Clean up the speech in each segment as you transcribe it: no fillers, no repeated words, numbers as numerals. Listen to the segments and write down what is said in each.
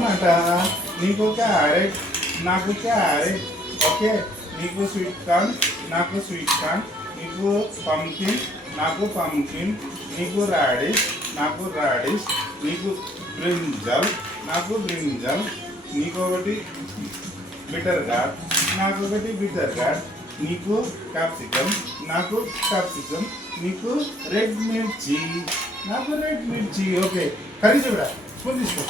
టమాటా, నీకు క్యారెట్, నాకు carrot. Okay, నీకు స్వీట్ కార్న్, నాకు స్వీట్ కార్న్. నీకు పంకిన్, నాకు పంకిన్. నీకు రాడిష్, నాకు రాడిష్. నీకు బ్రింజల్, నాకు బ్రింజల్. నీకు ఒకటి బిటర్ గార్డ్, నాకు ఒకటి బిటర్ గార్డ్. నీకు క్యాప్సికమ్, నాకు క్యాప్సికమ్. నీకు రెడ్ మిర్చి, నాకు రెడ్ మిర్చి. ఓకే, కర్రీ చూడరా, స్పూన్ తీసుకో.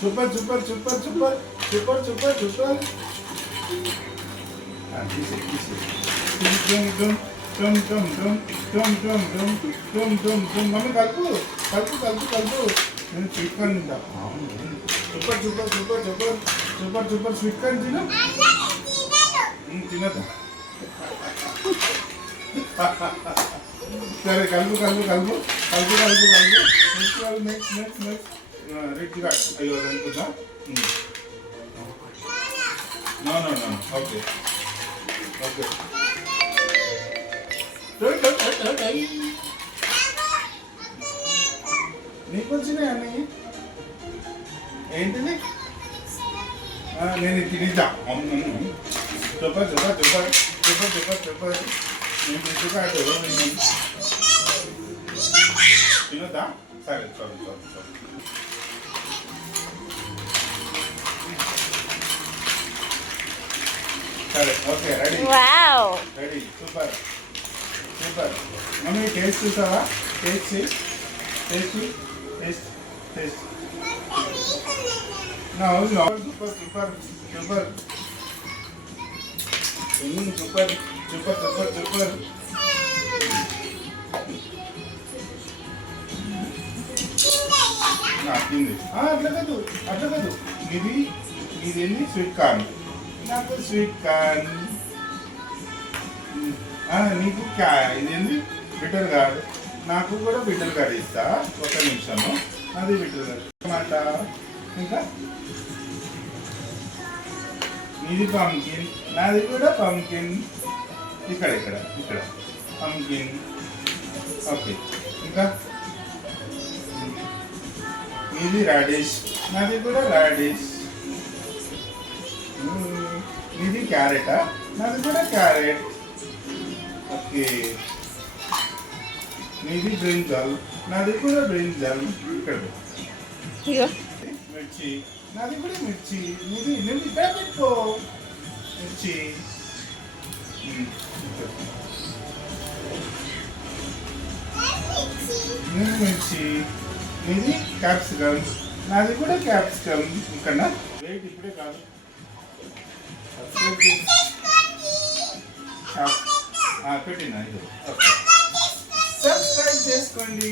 Super super super super super super super. Mummy కలుపు కలుపు కలుపు కలుపు. నేను స్వీట్ కార్న్ తింటా. Super super super super super super. Sweet corn తిను. తినదా? సరే, కలుపు కలుపు కలుపు కలుపు కలుపు కలుపు. Next next next red guard. అయ్యో అనుకుందా? No no no. Okay okay. నీకు వచ్చినాయి అన్నీ ఏంటిది? నేను తినిద్దా. Super super super super super super. నేను తీసుకాడు తినద్దా? సరే సారీ సారీ సారీ. సరే okay, ready ready. Super super. Mummy taste చూసావా? Taste taste taste taste. Super super super super super super super. తింది. అట్లా కాదు అట్లా కాదు. ఇది ఇదేంటి? స్వీట్ కార్న్, నాకు స్వీట్ కార్న్. నీకు ఇదేంటి? బిటర్ గార్డ్, నాకు కూడా బిటర్ గార్డ్ ఇస్తా. ఒక నిమిషము. అది బిటర్ గార్డ్. టమాటా. ఇంకా నీది పంకిన్, నాది కూడా పంకిన్. ఇక్కడ ఇక్కడ ఇక్కడ పంకిన్. ఓకే, ఇంకా నీది రాడిష్, నాది కూడా రాడిష్. నీది క్యారెటా? నాది కూడా క్యారెట్. ఓకే, నీది బ్రింజల్, నాది కూడా బ్రింజల్. ఇక్కడ మిర్చి, నాది కూడా మిర్చి. నీది నువ్వు ఇక్కడ పెట్టుకో మిర్చి. నీది మిర్చి, నీది క్యాప్సికమ్, నాది కూడా క్యాప్సికమ్. ఇక్కడ వెయిట్ ఇప్పుడే కాదు. పెట్టినా ఇది. ఓకే, సబ్స్క్రైబ్ చేసుకోండి.